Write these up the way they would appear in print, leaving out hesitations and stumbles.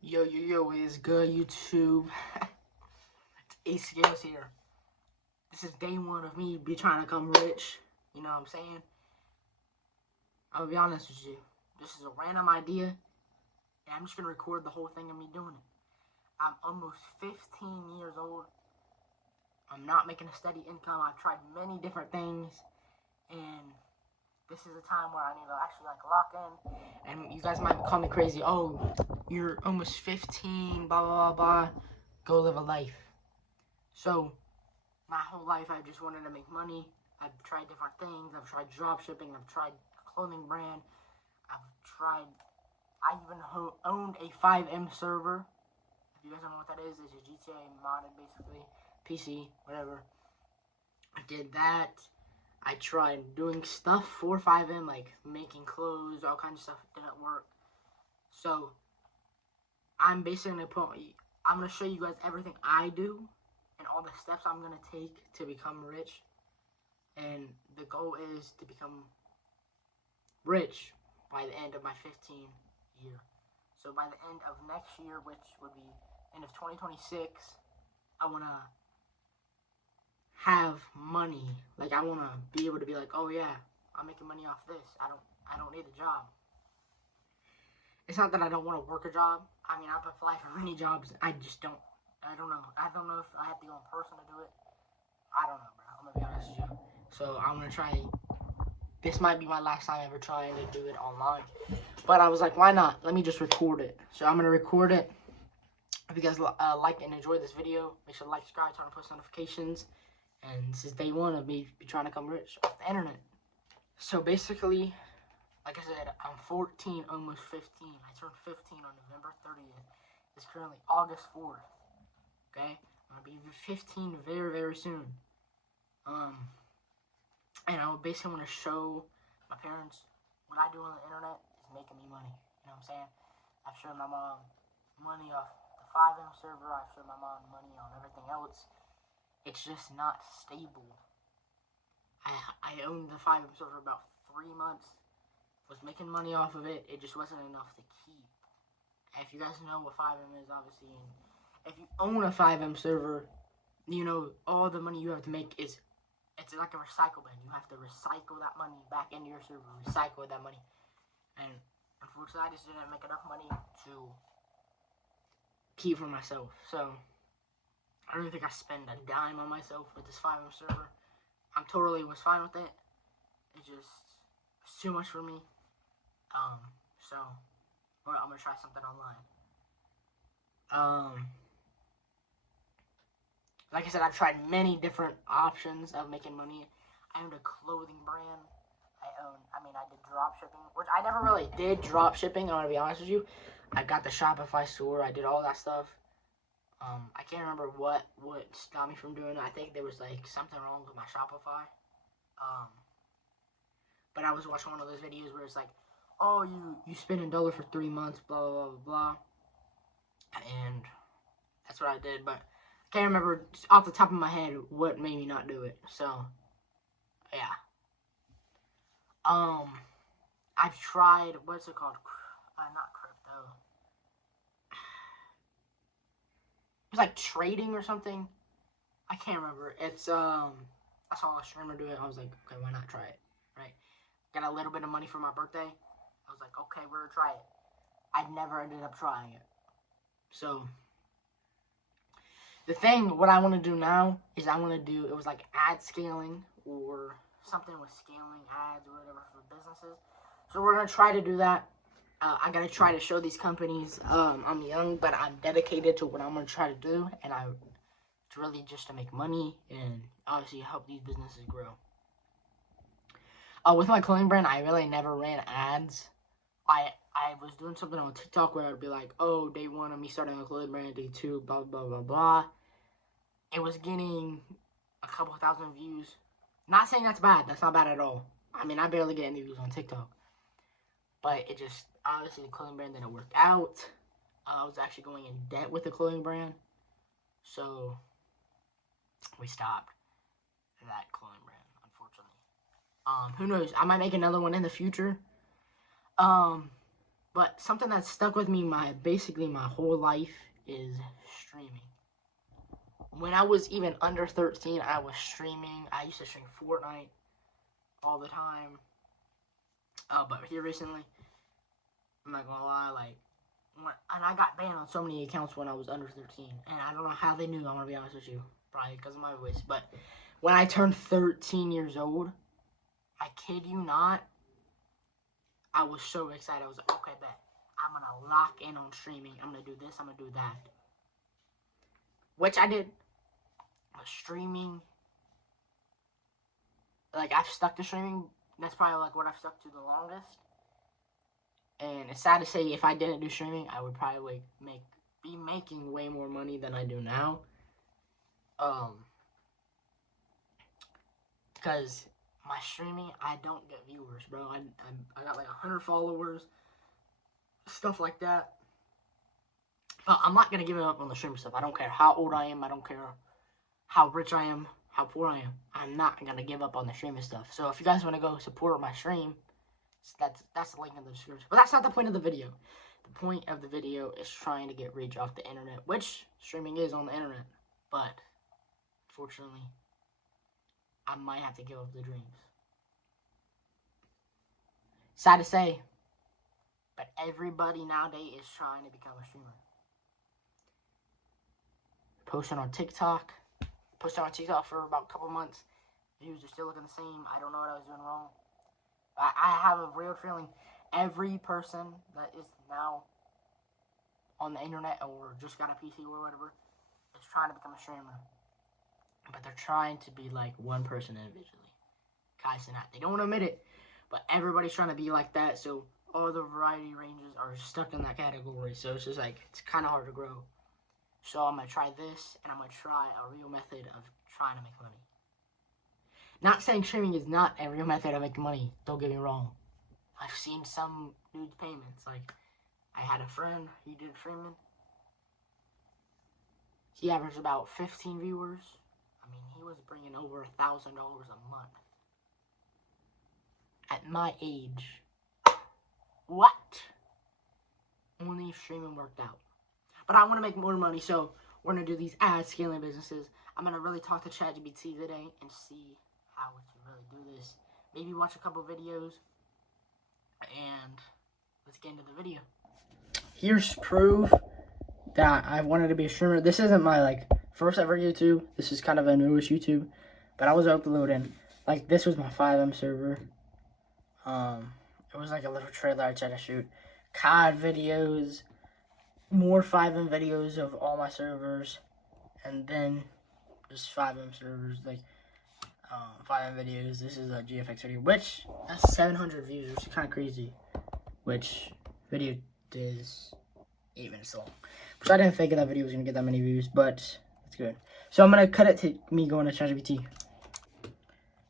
Yo, yo, yo, what is good, YouTube? It's ACS here. This is day one of me be trying to come rich. You know what I'm saying? I'll be honest with you. This is a random idea, and I'm just gonna record the whole thing of me doing it. I'm almost 15 years old. I'm not making a steady income. I've tried many different things, and this is a time where I need to actually lock in. And you guys might call me crazy. Oh, you're almost 15. Blah blah blah blah. Go live a life. So my whole life I just wanted to make money. I've tried different things. I've tried drop shipping. I've tried clothing brand. I even owned a FiveM server. If you guys don't know what that is, it's a GTA modded basically. PC, whatever. I did that. I tried doing stuff for FiveM, like making clothes, all kinds of stuff. It didn't work. So I'm basically I'm gonna show you guys everything I do and all the steps I'm gonna take to become rich. And the goal is to become rich by the end of my 15 year. So by the end of next year, which would be end of 2026, I want to have money. Like I want to be able to be like, oh yeah, I'm making money off this. I don't need a job. It's not that I don't want to work a job. I mean, I've applied for many jobs. I just don't. I don't know. I don't know if I have to go in person to do it. I don't know, bro. I'm gonna be honest with you. So I'm gonna try. This might be my last time ever trying to do it online. But I was like, why not? Let me just record it. So I'm going to record it. If you guys like and enjoy this video, make sure to like, subscribe, turn on post notifications. And this is day one of me trying to come rich off the internet. So basically, like I said, I'm 14, almost 15. I turned 15 on November 30th. It's currently August 4th. Okay? I'm going to be 15 very, very soon. And I basically want to show my parents what I do on the internet is making me money. You know what I'm saying? I've shown my mom money off the FiveM server. I've shown my mom money on everything else. It's just not stable. I owned the FiveM server about 3 months. Was making money off of it. It just wasn't enough to keep. And if you guys know what FiveM is, obviously, and if you own a FiveM server, you know all the money you have to make is it's like a recycle bin. You have to recycle that money back into your server, recycle that money. And unfortunately, I just didn't make enough money to keep for myself. So I don't think I spend a dime on myself with this FiveM server. I'm totally was fine with it. It just was too much for me. So I'm gonna try something online. Like I said, I've tried many different options of making money. I owned a clothing brand. I did drop shipping, which I never really did drop shipping. I'm gonna be honest with you. I got the Shopify store. I did all that stuff. I can't remember what stopped me from doing it. I think there was like something wrong with my Shopify. But I was watching one of those videos where it's like, oh, you spent $1 for 3 months, blah blah blah blah, and that's what I did. But I can't remember off the top of my head what made me not do it. So yeah. I've tried, what's it called? Not crypto. It's like trading or something. I can't remember. It's I saw a streamer do it. I was like, okay, why not try it? Right? Got a little bit of money for my birthday. I was like, okay, we're gonna try it. I never ended up trying it. So the thing, what I want to do now is I want to do, it was like ad scaling or something with scaling ads or whatever for businesses. So we're gonna try to do that. I gotta try to show these companies I'm young, but I'm dedicated to what I'm gonna try to do, and it's really just to make money and obviously help these businesses grow. With my clothing brand, I really never ran ads. I was doing something on TikTok where I'd be like, oh, day one of me starting a clothing brand, day two, blah blah blah blah. It was getting a couple thousand views. Not saying that's bad. That's not bad at all. I mean, I barely get any views on TikTok. But it just, obviously, the clothing brand didn't work out. I was actually going in debt with the clothing brand. So, we stopped that clothing brand, unfortunately. Who knows? I might make another one in the future. But But something that stuck with me basically my whole life is streaming. When I was even under 13, I was streaming. I used to stream Fortnite all the time. But here recently, I'm not gonna lie, like, and I got banned on so many accounts when I was under 13, and I don't know how they knew. I'm gonna be honest with you, probably because of my voice. But when I turned 13 years old, I kid you not, I was so excited. I was like, okay, bet I'm gonna lock in on streaming. I'm gonna do this. I'm gonna do that, which I did. Streaming, like, I've stuck to streaming. That's probably like what I've stuck to the longest. And it's sad to say, if I didn't do streaming, I would probably be making way more money than I do now. Because my streaming, I don't get viewers, bro. I got like 100 followers, stuff like that. But I'm not gonna give up on the streaming stuff. I don't care how old I am. I don't care how rich I am, how poor I am. I'm not gonna give up on the streaming stuff. So if you guys want to go support my stream, that's the link in the description. But that's not the point of the video. The point of the video is trying to get reach off the internet, which streaming is on the internet. But unfortunately, I might have to give up the dreams. Sad to say, but everybody nowadays is trying to become a streamer. Posting on TikTok for about a couple months. Views are still looking the same. I don't know what I was doing wrong. I have a real feeling every person that is now on the internet or just got a PC or whatever is trying to become a streamer. But they're trying to be like one person individually. Kai Cenat. They don't want to admit it, but everybody's trying to be like that, so all the variety ranges are stuck in that category. So it's just like, it's kind of hard to grow. So I'm going to try this, and I'm going to try a real method of trying to make money. Not saying streaming is not a real method of making money. Don't get me wrong. I've seen some dudes' payments. Like, I had a friend, he did streaming. He averaged about 15 viewers. I mean, he was bringing over $1,000 a month. At my age. What? Only streaming worked out. But I want to make more money, so we're going to do these ad scaling businesses. I'm going to really talk to ChatGPT today and see how we can really do this. Maybe watch a couple videos, and let's get into the video. Here's proof that I wanted to be a streamer. This isn't my, like, first ever YouTube. This is kind of a newish YouTube, but I was uploading. Like, this was my 5M server. It was like a little trailer I tried to shoot. COD videos, more 5M videos of all my servers, and then just 5M servers, like 5M videos. This is a GFX video, which has 700 views, which is kind of crazy. Which video is 8 minutes long. Which I didn't think that video was going to get that many views, but it's good. So I'm going to cut it to me going to ChatGPT.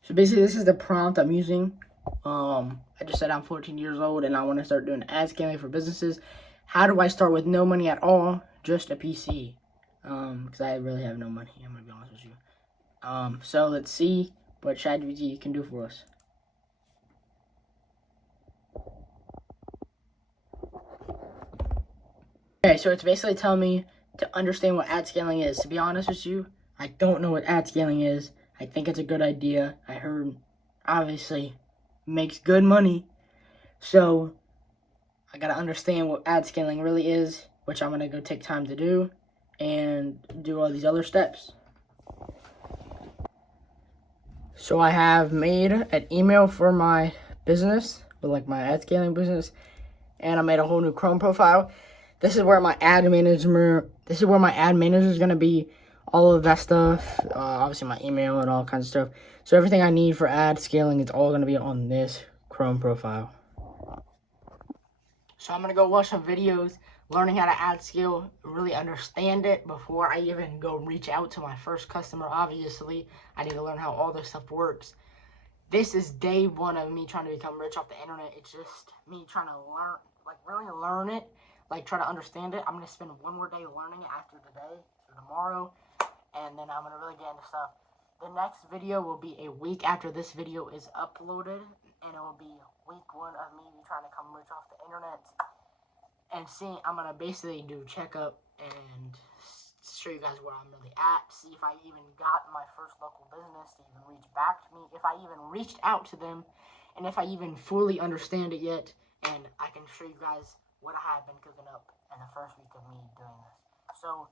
So basically, this is the prompt I'm using. I just said I'm 14 years old and I want to start doing ad scaling for businesses. How do I start with no money at all? Just a PC. Because I really have no money, I'm going to be honest with you. So let's see what ChatGPT can do for us. Okay, so it's basically telling me to understand what ad scaling is. To be honest with you, I don't know what ad scaling is. I think it's a good idea. I heard, obviously, makes good money. So I gotta understand what ad scaling really is, which I'm gonna go take time to do and do all these other steps. So I have made an email for my business, with like my ad scaling business, and I made a whole new Chrome profile. This is where my ad manager is gonna be. All of that stuff, obviously my email and all kinds of stuff. So everything I need for ad scaling is all going to be on this Chrome profile. So I'm going to go watch some videos, learning how to ad scale, really understand it before I even go reach out to my first customer. Obviously, I need to learn how all this stuff works. This is day one of me trying to become rich off the internet. It's just me trying to learn, like really learn it, like try to understand it. I'm going to spend one more day learning it after today, so tomorrow. And then I'm going to really get into stuff. The next video will be a week after this video is uploaded. And it will be week one of me trying to come rich off the internet. and see. I'm gonna basically do checkup and show you guys where I'm really at. See if I even got my first local business to even reach back to me. If I even reached out to them, and if I even fully understand it yet. And I can show you guys what I have been cooking up in the first week of me doing this. So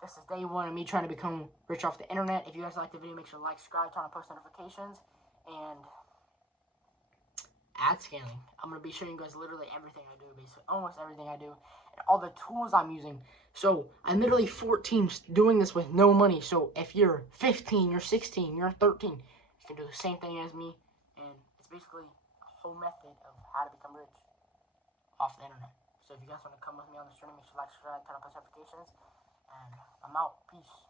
this is day one of me trying to become rich off the internet. If you guys like the video, make sure to like, subscribe, turn on post notifications, and ad scaling. I'm going to be showing you guys literally everything I do, basically almost everything I do, and all the tools I'm using. So I'm literally 14 doing this with no money. So if you're 15, you're 16, you're 13, you can do the same thing as me, and it's basically a whole method of how to become rich off the internet. So if you guys want to come with me on this journey, make sure to like, subscribe, turn on post notifications, and I'm out. Peace.